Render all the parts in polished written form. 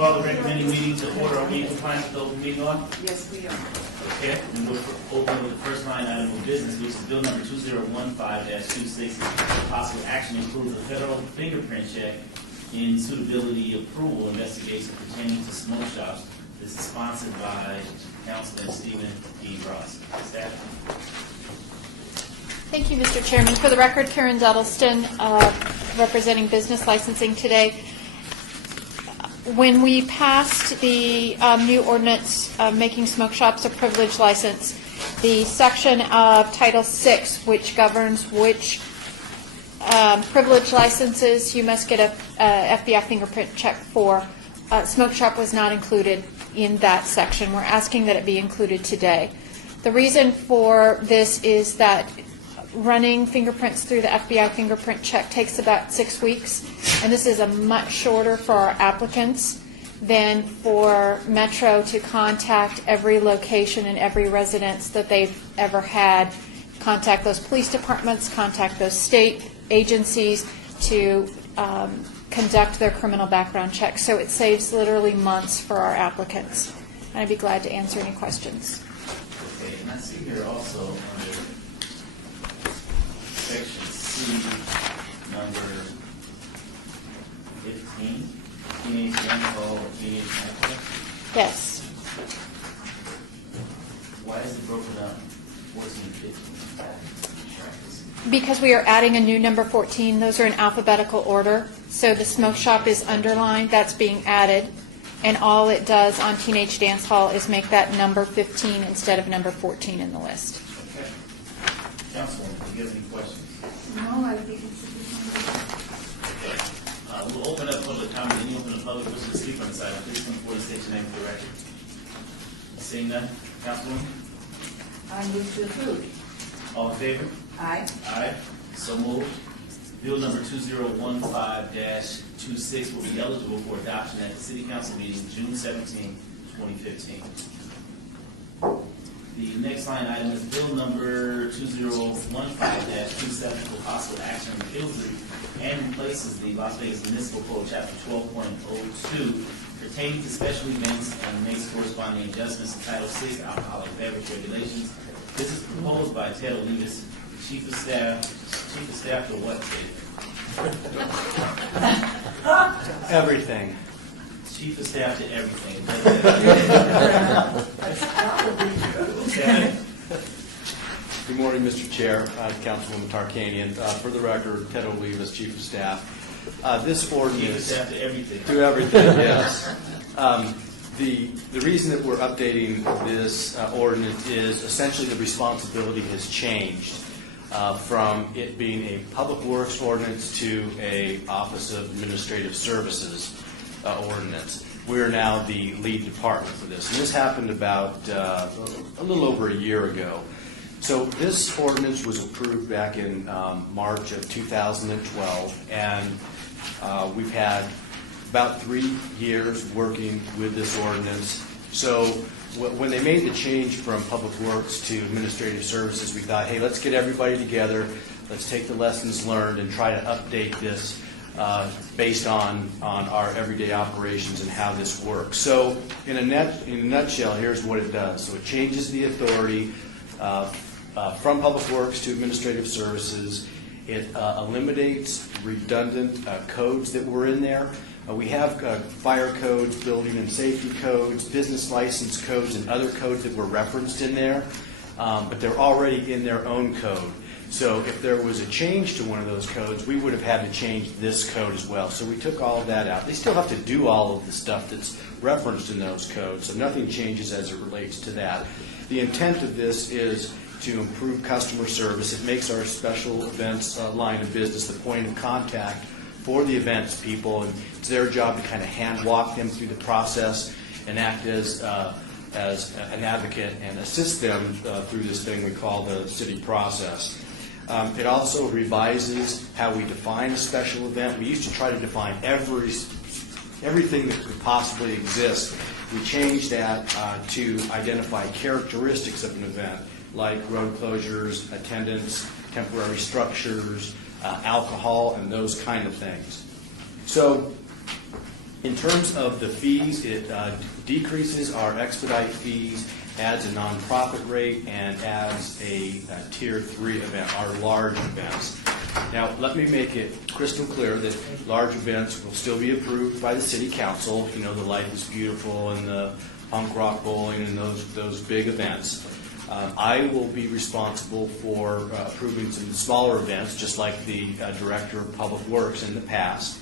call the recommending meeting to order. Are we in compliance with the open meeting law? Yes, we are. Okay. We will open with the first line item of business, which is bill number 2015-26. Possible action includes a federal fingerprint check in suitability approval investigation pertaining to smoke shops. This is sponsored by Councilman Stephen D. Ross. Staff. Thank you, Mr. Chairman. For the record, Karen Duddleston, representing business licensing today. When we passed the new ordinance making smoke shops a privilege license, the section of Title VI, which governs which privilege licenses you must get a FBI fingerprint check for, smoke shop was not included in that section. We're asking that it be included today. The reason for this is that running fingerprints through the FBI fingerprint check takes about 6 weeks, and this is a much shorter for our applicants than for Metro to contact every location and every residence that they've ever had, contact those police departments, contact those state agencies to conduct their criminal background checks. So it saves literally months for our applicants. And I'd be glad to answer any questions. Okay, and I see here also under Section C, number 15, teenage alcohol or teenage alcohol. Yes. Why is it broken up 14, 15? Because we are adding a new number 14. Those are in alphabetical order. So the smoke shop is underlined. That's being added. And all it does on teenage dance hall is make that number 15 instead of number 14 in the list. Okay. Councilwoman, do you have any questions? No, I think it's a We'll open up public comment. Any open to public wishing to speak on this item, please come forward and state your name for the record. Seeing none, Councilwoman? I move to approve. All in favor? Aye. Aye. So moved. Bill number 2015-26 will be eligible for adoption at the City Council meeting June 17, 2015. The next line item is bill number 2015-27 for possible action repeals and replaces the Las Vegas Municipal Code Chapter 12.02 pertaining to special events and makes corresponding adjustments to Title VI alcoholic beverage regulations. This is proposed by Ted Olivas, Chief of Staff to what, David? Everything. Chief of Staff to everything. Good morning, Mr. Chair, Councilwoman Tarkanian. For the record, Ted Olivas, Chief of Staff. This ordinance... Chief of Staff to everything. To everything, yes. The reason that we're updating this ordinance is essentially the responsibility has changed from it being a public works ordinance to a Office of Administrative Services ordinance. We are now the lead department for this. And this happened about a little over a year ago. So this ordinance was approved back in March of 2012, and we've had about 3 years working with this ordinance. So when they made the change from Public Works to Administrative Services, we thought, hey, let's get everybody together, let's take the lessons learned and try to update this based on our everyday operations and how this works. So in a nutshell, here's what it does. So it changes the authority from Public Works to Administrative Services. It eliminates redundant codes that were in there. We have fire codes, building and safety codes, business license codes, and other codes that were referenced in there, but they're already in their own code. So if there was a change to one of those codes, we would have had to change this code as well. So we took all of that out. They still have to do all of the stuff that's referenced in those codes, so nothing changes as it relates to that. The intent of this is to improve customer service. It makes our special events line of business the point of contact for the events people, and it's their job to kind of hand walk them through the process and act as an advocate and assist them through this thing we call the city process. It also revises how we define a special event. We used to try to define everything that could possibly exist. We changed that to identify characteristics of an event, like road closures, attendance, temporary structures, alcohol, and those kind of things. So In terms of the fees, it decreases our expedite fees, adds a nonprofit rate, and adds a Tier 3 event, our large events. Now, let me make it crystal clear that large events will still be approved by the City Council. You know, the Life is Beautiful and the Punk Rock Bowling and those big events. I will be responsible for approving some smaller events, just like the Director of Public Works in the past.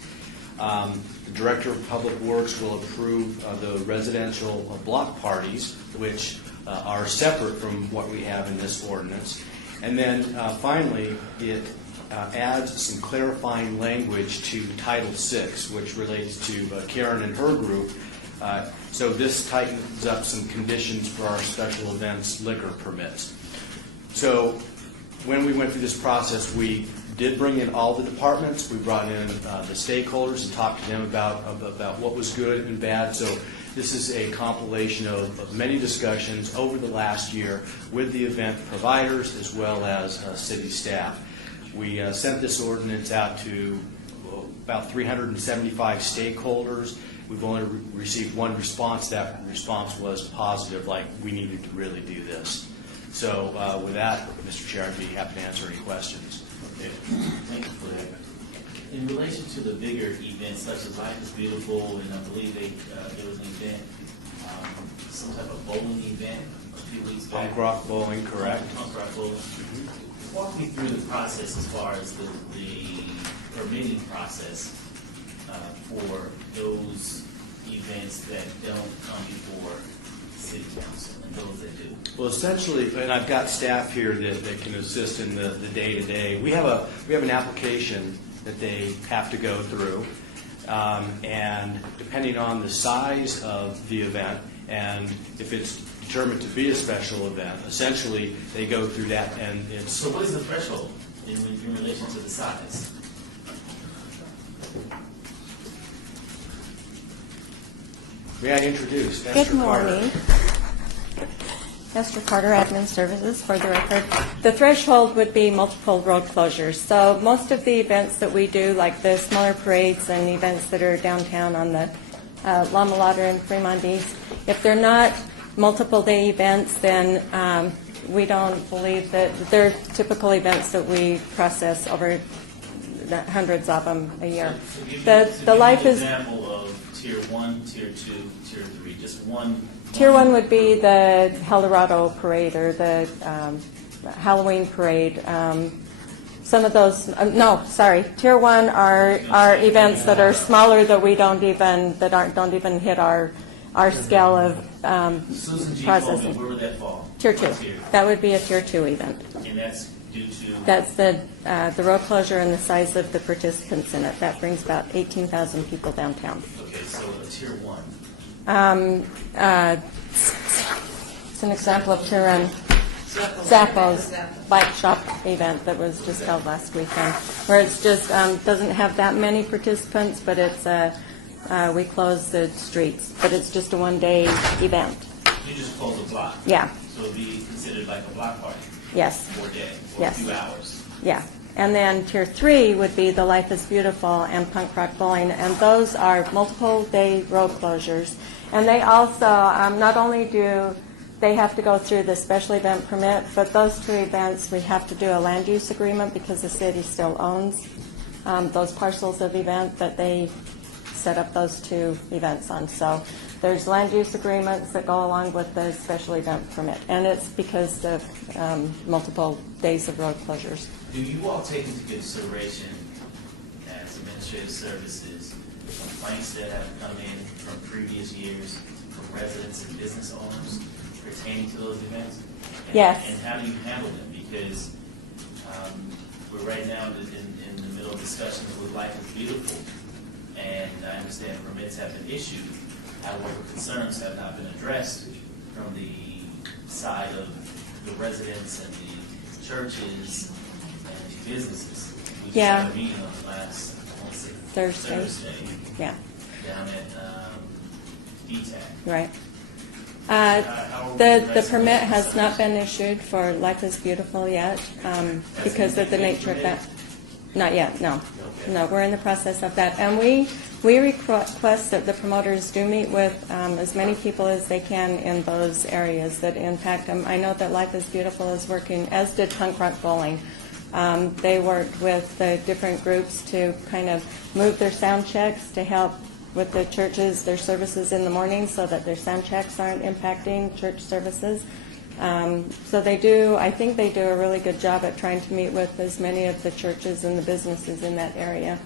The Director of Public Works will approve the residential block parties, which are separate from what we have in this ordinance. And then finally, it adds some clarifying language to Title VI, which relates to Karen and her group. So this tightens up some conditions for our special events liquor permits. So when we went through this process, we did bring in all the departments. We brought in the stakeholders and talked to them about what was good and bad. So this is a compilation of many discussions over the last year with the event providers as well as city staff. We sent this ordinance out to about 375 stakeholders. We've only received one response. That response was positive, like we needed to really do this. So with that, Mr. Chair, I'd be happy to answer any questions. Okay. Thank you for that. In relation to the bigger events such as Life is Beautiful, and I believe there was an event, some type of bowling event a few weeks back. Punk Rock Bowling, correct. Punk Rock Bowling. Walk me through the process as far as the permitting process for those events that don't come before City Council and those that do. Well, essentially, and I've got staff here that can assist in the day-to-day. We have an application that they have to go through, and depending on the size of the event and if it's determined to be a special event, essentially they go through that, and it's. So what is the threshold in relation to the size? May I introduce Good Esther morning. Carter? Esther Carter, Admin Services, for the record. The threshold would be multiple road closures. So most of the events that we do, like the smaller parades and events that are downtown on the La Mulata and Fremont East, if they're not multiple day events, then we don't believe that they're typical events that we process over hundreds of them a year. So give me, The life an is. example of Tier 1, Tier 2, Tier 3, just one. Tier 1 would be the Eldorado Parade or the Halloween Parade. Some of those, Tier 1 are events that are smaller that we don't even hit our scale of Susan G. processing. Coleman, where would that fall? Tier 2. What tier? That would be a Tier 2 event. And that's due to? That's the road closure and the size of the participants in it. That brings about 18,000 people downtown. Okay, so a Tier 1. It's an example of Tier 1. Zappos bike shop event that was just held last weekend, where it's just doesn't have that many participants, but it's we close the streets, but it's just a one-day event. You just close a block. Yeah. So it'd be considered like a block party Yes. for a day, or Yes. a few hours. Yeah. And then Tier 3 would be the Life is Beautiful and Punk Rock Bowling, and those are multiple day road closures. And they also not only do they have to go through the special event permit, but those two events we have to do a land use agreement because the city still owns those parcels of event that they set up those two events on. So there's land use agreements that go along with the special event permit, and it's because of multiple days of road closures. Do you all take into consideration as administrative services complaints that have come in from previous years from residents and business owners pertaining to those events? And, Yes. And how do you handle them? Because we're right now in the middle of discussions with Life is Beautiful, and I understand permits have been issued. However, concerns have not been addressed from the side of the residents and the churches and the businesses. We just Yeah. had a meeting on the last, I want to say Thursday. Yeah, down at DTAC. right. How are we The addressing permit those has not concerns? been issued for Life is Beautiful yet because of the nature of that. Not yet, no. Okay. No, we're in the process of that. And we We request that the promoters do meet with as many people as they can in those areas that impact them. I know that Life is Beautiful is working, as did Punk Rock Bowling. They worked with the different groups to kind of move their sound checks to help with the churches, their services in the morning, so that their sound checks aren't impacting church services. So they do, I think they do a really good job at trying to meet with as many of the churches and the businesses in that area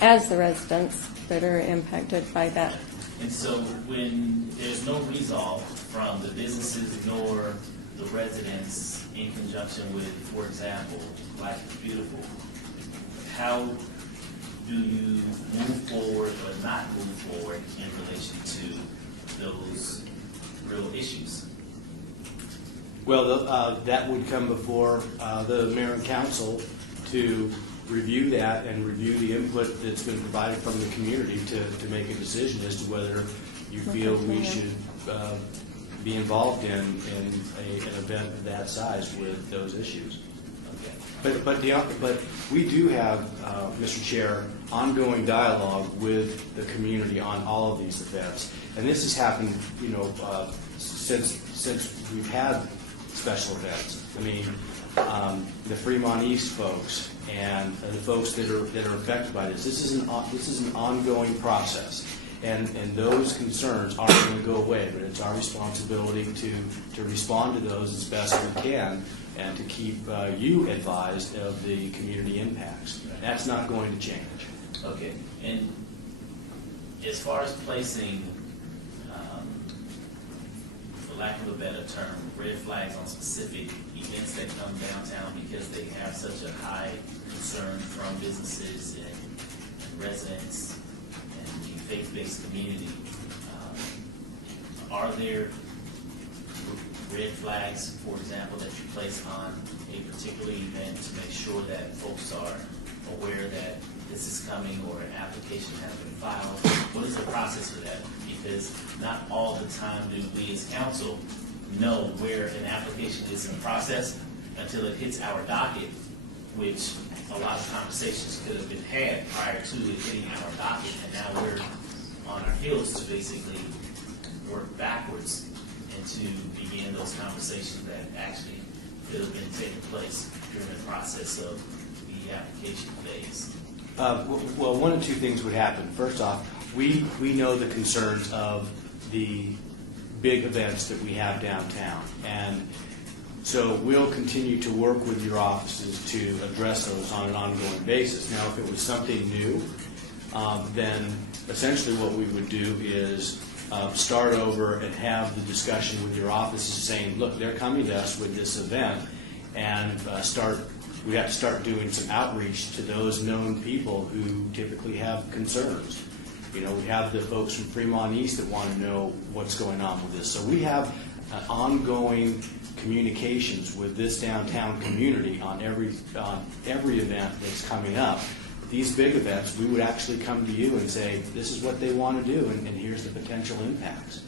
as the residents that are impacted by that. And so when there's no resolve from the businesses nor the residents in conjunction with, for example, Life is Beautiful, how do you move forward or not move forward in relation to those real issues? Well, that would come before the mayor and council to review that and review the input that's been provided from the community to make a decision as to whether you feel we should be involved in an event of that size with those issues. Okay. But we do have, Mr. Chair, ongoing dialogue with the community on all of these events, and this has happened, since we've had special events. I mean, the Fremont East folks and the folks that are affected by this. This is an ongoing process, and those concerns aren't going to go away. But it's our responsibility to respond to those as best we can, and to keep you advised of the community impacts. That's not going to change. Okay. And as far as placing, for lack of a better term, red flags on specific events that come downtown because they have such a high concern from businesses and residents and the faith-based community, are there red flags, for example, that you place on a particular event to make sure that folks are aware that this is coming or an application has been filed? What is the process for that? Because not all the time do we as council know where an application is in process until it hits our docket, which a lot of conversations could have been had prior to it hitting our docket, and now we're on our heels to basically work backwards and to begin those conversations that actually could have been taking place during the process of the application phase. Well, one of two things would happen. First off, we know the concerns of the big events that we have downtown, and so we'll continue to work with your offices to address those on an ongoing basis. Now, if it was something new, then essentially what we would do is start over and have the discussion with your offices saying, look, they're coming to us with this event, and we have to start doing some outreach to those known people who typically have concerns. We have the folks from Fremont East that want to know what's going on with this. So we have ongoing communications with this downtown community on every event that's coming up. These big events, we would actually come to you and say, this is what they want to do, and here's the potential impacts.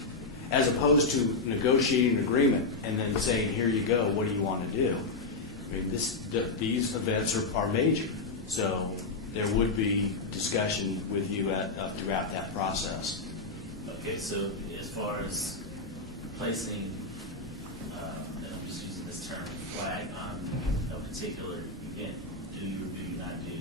As opposed to negotiating an agreement and then saying, here you go, what do you want to do? I mean, these events are major, so there would be discussion with you throughout that process. Okay, so as far as placing, and I'm just using this term, flag on a particular event, do you or do you not do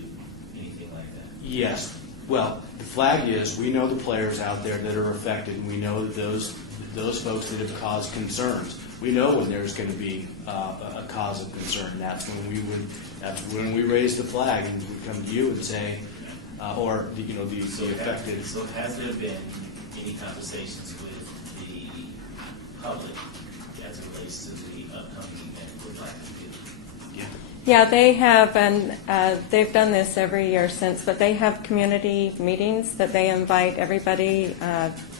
anything like that? Yes. Well, the flag is, we know the players out there that are affected, and we know that those folks that have caused concerns. We know when there's going to be a cause of concern. That's when we raise the flag and we come to you and say, or the affected. So has there been any conversations with the public as it relates to the upcoming event with Life is Beautiful? Yeah. Yeah, they have, and they've done this every year since, but they have community meetings that they invite everybody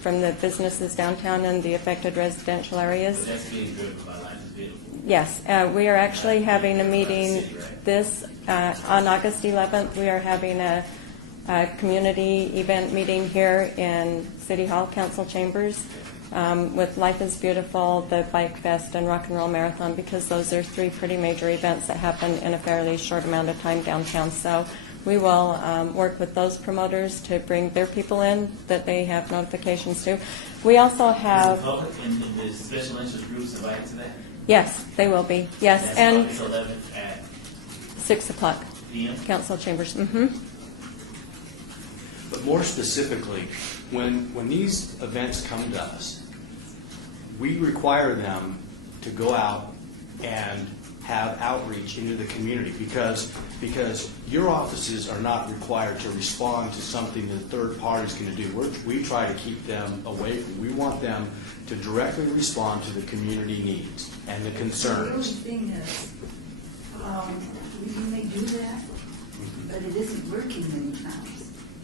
from the businesses downtown and the affected residential areas. So that's being driven by Life is Beautiful? Yes, we are actually having a meeting on August 11th. We are having a community event meeting here in City Hall Council Chambers with Life is Beautiful, the Bike Fest, and Rock and Roll Marathon, because those are three pretty major events that happen in a fairly short amount of time downtown. So we will work with those promoters to bring their people in that they have notifications to. We also Is the have, public and the special interest groups invited to that? yes, they will be, yes, That's and August 11th at 6 o'clock, PM? council chambers. But more specifically, when these events come to us, we require them to go out and have outreach into the community because your offices are not required to respond to something that a third party is going to do. We try to keep them away. We want them to directly respond to the community needs and the The only concerns. thing is, we may do that, but it isn't working many times.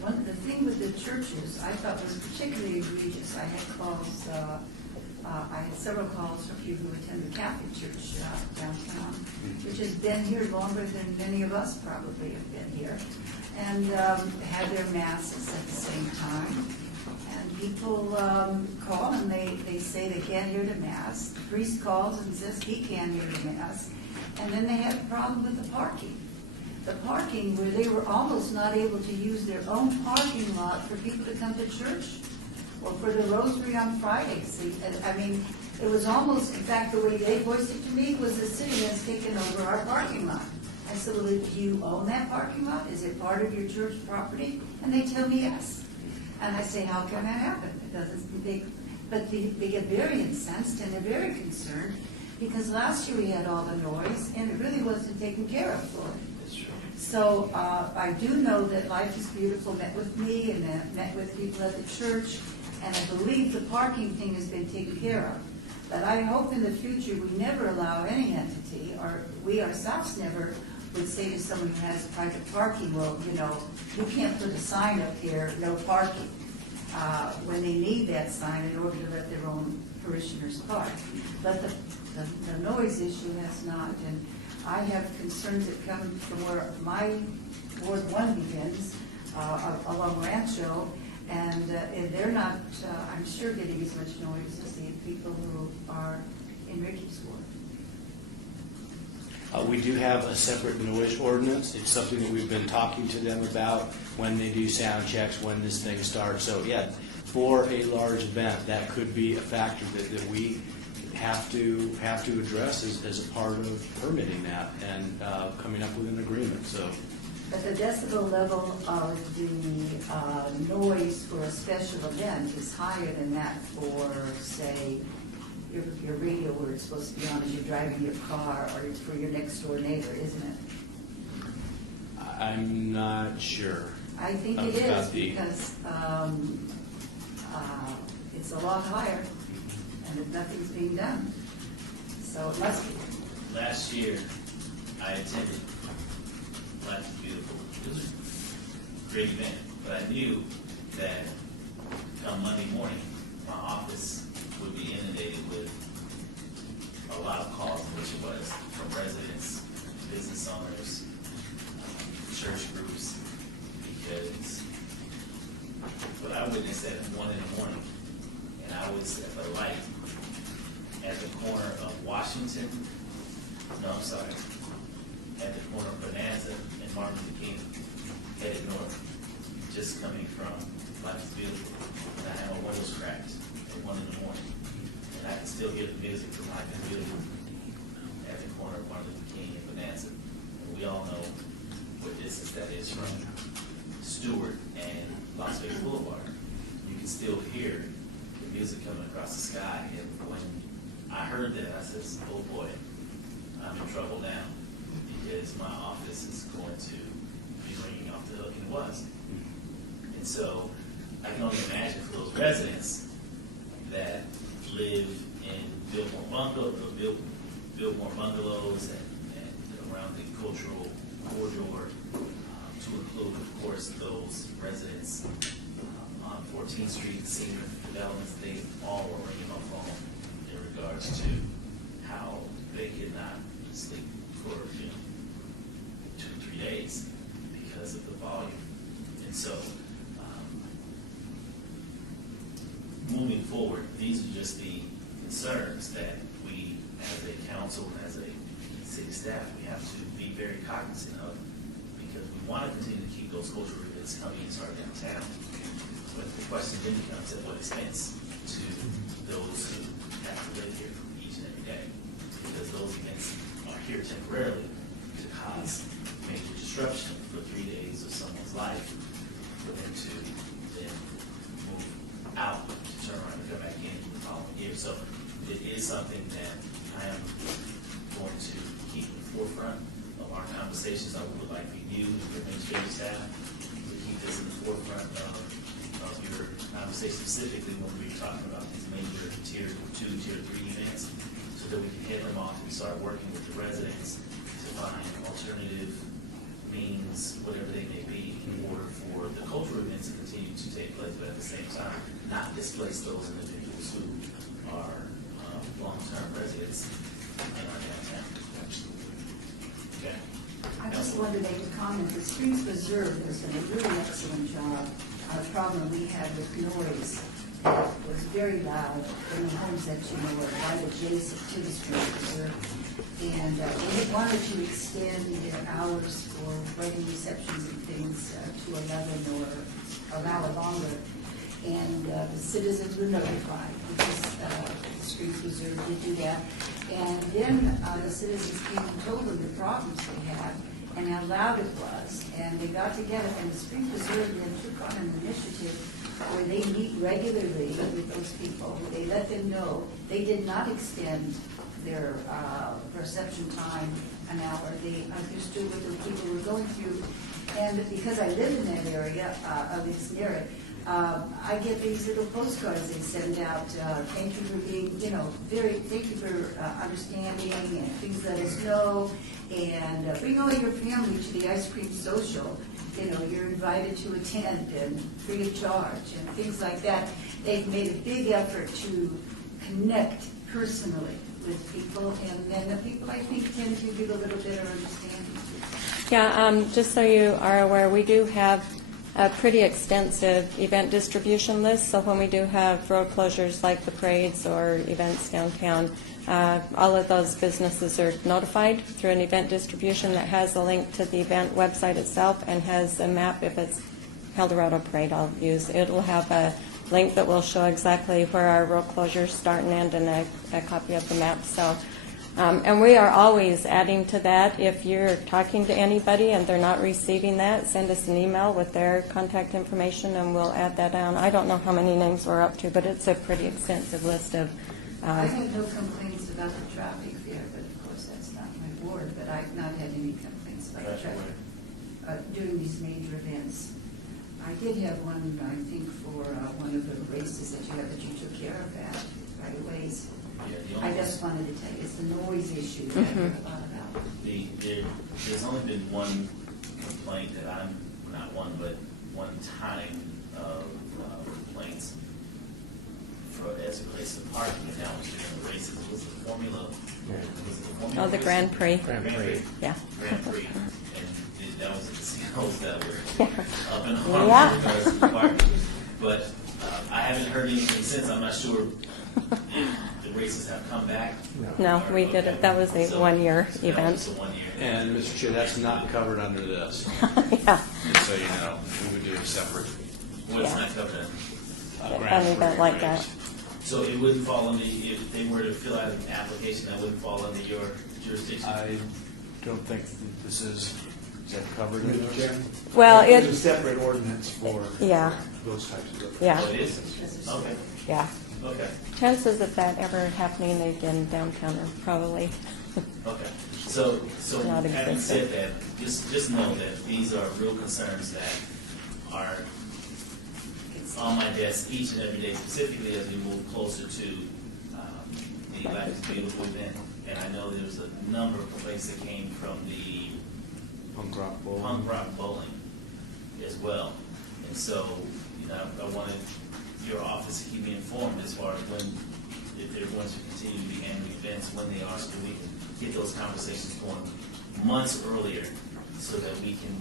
The thing with the churches, I thought was particularly egregious. I had several calls from people who attend the Catholic Church downtown, which has been here longer than many of us probably have been here, and had their masses at the same time. And people call and they say they can't hear the mass. The priest calls and says he can't hear the mass. And then they have a problem with the parking. The parking where they were almost not able to use their own parking lot for people to come to church or for the rosary on Fridays. I mean, it was almost, in fact, the way they voiced it to me was the city has taken over our parking lot. I said, well, do you own that parking lot? Is it part of your church property? And they tell me yes. And I say, how can that happen? But they get very incensed and they're very concerned because last year we had all the noise and it really wasn't taken care of for it. So I do know that Life is Beautiful met with me and met with people at the church, and I believe the parking thing has been taken care of. But I hope in the future we never allow any entity, or we ourselves never would say to someone who has private parking, well, you can't put a sign up here, no parking, when they need that sign in order to let their own parishioners park. But the noise issue has not, and I have concerns that come from where my Ward 1 begins, along Rancho, and they're not, I'm sure, getting as much noise as the people who are in Ricky's ward. We do have a separate noise ordinance. It's something that we've been talking to them about when they do sound checks, when this thing starts. So, yeah, for a large event, that could be a factor that we have to address as a part of permitting that and coming up with an agreement. So, But the decibel level of the noise for a special event is higher than that for, say, your radio where it's supposed to be on as you're driving your car or for your next door neighbor, isn't it? I'm not sure. I think it is because it's a lot higher and nothing's being done. So it must be. Last year, I attended Life is Beautiful. It was a great event, but I knew that come Monday morning, my office would be inundated with a lot of calls, which it was from residents, business owners, church groups, because what I witnessed at 1 in the morning, and I was at the light at the corner of Washington, at the corner of Bonanza and Martin Luther King, headed north, just coming from Life is Beautiful. And I had my windows cracked at 1 in the morning, and I could still hear the music from Life is Beautiful at the corner of Martin Luther King and Bonanza. And we all know what distance that is from Stewart and Las Vegas Boulevard. You can still hear the music coming across the sky. And when I heard that, I said, oh boy, I'm in trouble now because my office is going to be ringing off the hook, and it was. And so I can only imagine for those residents that live in Biltmore bungalows and around the cultural corridor, to include, of course, those residents on 14th Street, senior developments. They all were ringing my phone in regards to how they could not sleep for 2-3 days because of the volume. And so, moving forward, these are just the concerns that we, as a council and as a city staff, we have to be very cognizant of, because we want to continue to keep those cultural events coming into our downtown. But the question then becomes at what expense to those who have to live here each and every day, because those events are here temporarily to cause major disruption for 3 days of someone's life, for them to then move out to turn around and come back in the following year. So it is something that I am going to keep in the forefront of our conversations. I would like for you, your administrative staff, to keep this in the forefront of your conversation, specifically when we're talking about these major tier 2, tier 3 events, so that we can head them off and start working with the residents to find alternative means, whatever they may be, in order for the cultural events to continue to take place, but at the same time, not displace those individuals who are long-term residents in our downtown. Okay. I just wanted to make a comment. The Streets Preserve has done a really excellent job. A problem we had with noise that was very loud in the homes that you know are right adjacent to the Streets Preserve. And we wanted to extend their hours for wedding receptions and things to 11 or allow it longer. And the citizens were notified because the Streets Preserve did do that. And then the citizens came and told them the problems they had and how loud it was. And they got together, and the Streets Preserve then took on an initiative where they meet regularly with those people. They let them know they did not extend their reception time an hour. They understood what the people were going through. And because I live in that area, of this area, I get these little postcards they send out. Thank you for being, thank you for understanding, and please let us know. And bring all your family to the ice cream social. You're invited to attend and free of charge and things like that. They've made a big effort to connect personally with people, and then the people, I think, tend to give a little better understanding. Yeah, just so you are aware, we do have a pretty extensive event distribution list. So when we do have road closures like the parades or events downtown, all of those businesses are notified through an event distribution that has a link to the event website itself and has a map. If it's Eldorado Parade, I'll use, it will have a link that will show exactly where our road closures start and end, and a copy of the map. So, and we are always adding to that. If you're talking to anybody and they're not receiving that, send us an email with their contact information and we'll add that down. I don't know how many names we're up to, but it's a pretty extensive list of. I have no complaints about the traffic there, but of course that's not my ward. But I've not had any complaints about traffic during these major events. I did have one, I think, for one of the races that you have that you took care of that right away. I just wanted to tell you, it's the noise issue that I heard a lot about. There's only been one complaint that one time of complaints as it relates to parking, and that was during the races. Was it the Formula? Oh, the Grand Prix. Grand Prix. Yeah. Grand Prix. And that was the casinos that were Yeah. up in arms Yeah. with regards to the parking. But I haven't heard anything since. I'm not sure if the races have come back. No, we did it. That was a one-year That event. was a 1 year. And Mr. Chair, that's not covered under this. Yeah. Just so you know, we would do it separate. What's Yeah. not covered? An event like that. So it wouldn't fall under, if they were to fill out an application, that wouldn't fall under your jurisdiction? I don't think that this is that covered in Mr. Chair? this? Well, There's a it, separate ordinance for yeah, those types of events. yeah, Oh, it is? Okay, yeah. okay, Chances of that ever happening again downtown are probably, okay. So Not having said existent. that, just know that these are real concerns that are on my desk each and every day, specifically as we move closer to the Life is Beautiful event. And I know there's a number of complaints that came from the Punk rock bowl. punk rock bowling as well. And so, I wanted your office to keep me informed as far as if they're going to continue to be handling events, when they are, so that we can get those conversations going months earlier so that we can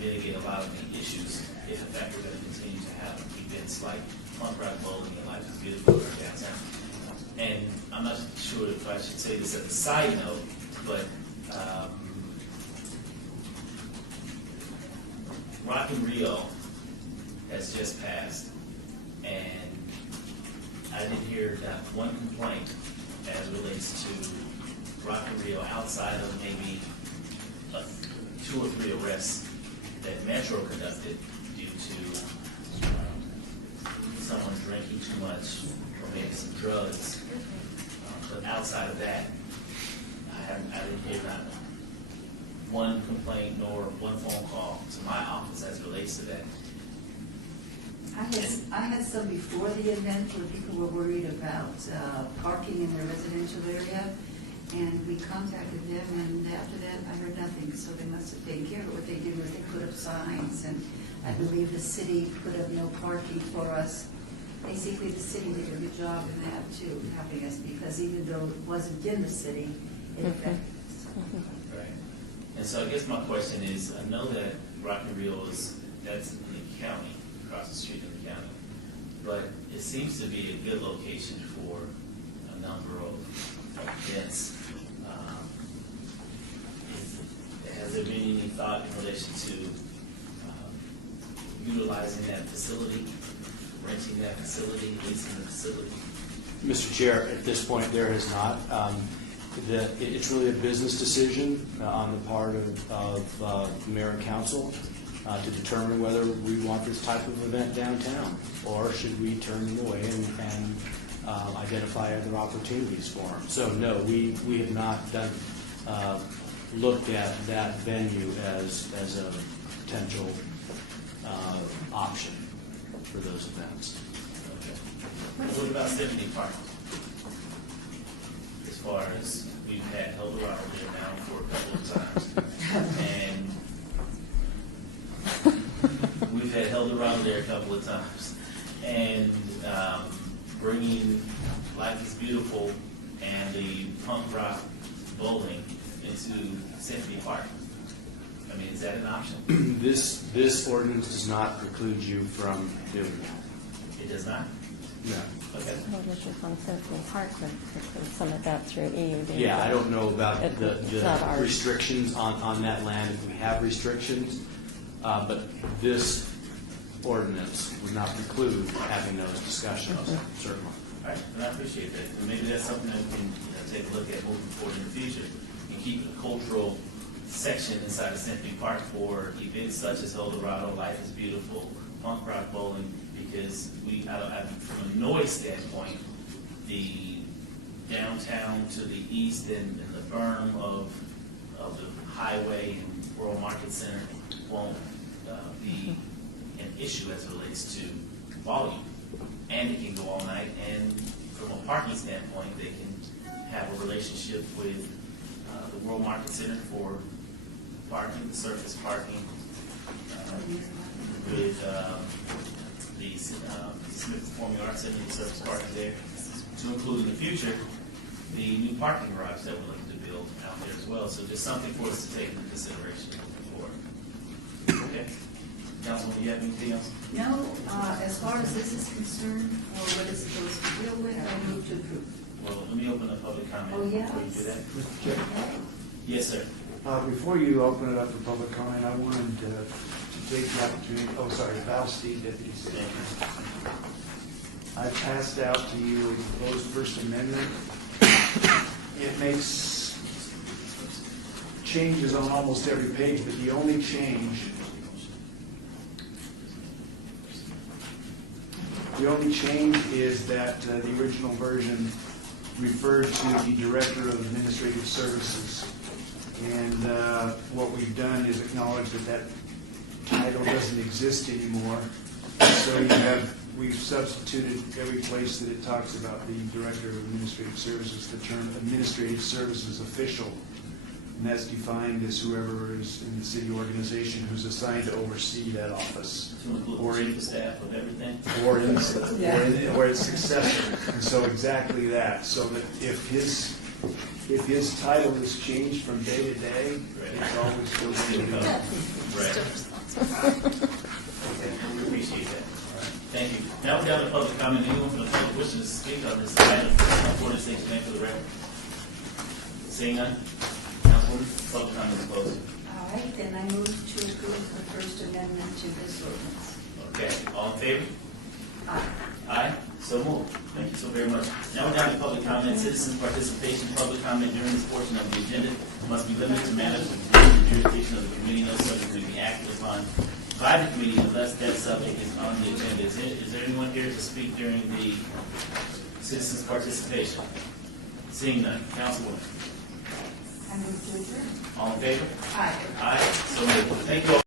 mitigate a lot of the issues if in fact we're going to continue to have events like punk rock bowling and Life is Beautiful in downtown. And I'm not sure if I should say this as a side note, but Rock in Rio has just passed, and I didn't hear that one complaint as relates to Rock in Rio outside of maybe 2 or 3 arrests that Metro conducted due to someone drinking too much or maybe some drugs. But outside of that, I didn't hear not one complaint nor one phone call to my office as it relates to that. I had some before the event where people were worried about parking in their residential area, and we contacted them, and after that, I heard nothing, so they must have taken care of it. What they did was they put up signs, and I believe the city put up no parking for us. Basically, the city did a good job in that too, helping us, because even though it wasn't in the city, it affected us. Right. And so I guess my question is, I know that Rock in Rio that's in the county, across the street in the county, but it seems to be a good location for a number of events. Has there been any thought in relation to utilizing that facility, renting that facility, leasing the facility? Mr. Chair, at this point, there has not. It's really a business decision on the part of mayor and council to determine whether we want this type of event downtown, or should we turn them away and identify other opportunities for them. So no, we have not looked at that venue as a potential option for those events. Okay. What about Stephanie Park? As far as we've had Eldorado there now for a couple of times, and we've had Eldorado there a couple of times, and bringing Life is Beautiful and the punk rock bowling into Stephanie Park. I mean, is that an option? This ordinance does not preclude you from doing that. It does not? No. Okay. Well, this is on Central Park, but some of that through EUD. Yeah, I don't know about It's not the ours. restrictions on that land, if we have restrictions, but this ordinance would not preclude having those discussions, certainly. All right, and I appreciate that. And maybe that's something that we can take a look at moving forward in the future, and keep a cultural section inside of Symphony Park for events such as Eldorado, Life is Beautiful, punk rock bowling, because from a noise standpoint, the downtown to the east and the berm of the highway and World Market Center won't be an issue as it relates to volume. And it can go all night, and from a parking standpoint, they can have a relationship with the World Market Center for parking, the surface parking, with the Smith Performing Arts Center, the surface parking there, to include in the future the new parking garage that we're looking to build out there as well. So just something for us to take into consideration moving forward. Okay. Councilman, do you have anything else? No, as far as this is concerned, or what it's supposed to deal with, I move to approve. Well, let me open up public comment. Oh, yes. Before you do that. Mr. Chair, Yes, sir. before you open it up for public comment, I wanted to take the opportunity, Val Steed, Deputy City Attorney. I passed out to you the proposed First Amendment. It makes changes on almost every page, but the only change is that the original version referred to the Director of Administrative Services. And what we've done is acknowledge that title doesn't exist anymore. So we've substituted every place that it talks about the Director of Administrative Services, the term Administrative Services Official. And that's defined as whoever is in the city organization who's assigned to oversee that office. To include Or the in- chief of staff of everything? or its successor. And so exactly that, so that if his title is changed from day to day, it's always still going to be. Right. Okay, we appreciate that. Thank you. Now we're down to public comment. Anyone from the public wishing to speak on this item, report and name for the record. Seeing none, Councilwoman, public comment is closed. All right, then I move to approve the First Amendment to this ordinance. Okay, all in favor? Aye. Aye, so moved. Thank you so very much. Now we're down to public comment. Citizen participation, public comment during this portion of the agenda must be limited to matters within the jurisdiction of the committee. No subject may be acted upon by the committee unless that subject is on the agenda. Is there anyone here to speak during the citizens' participation? Seeing none, Councilwoman. I move to adjourn. All in favor? Aye. Aye, so moved. Thank you all.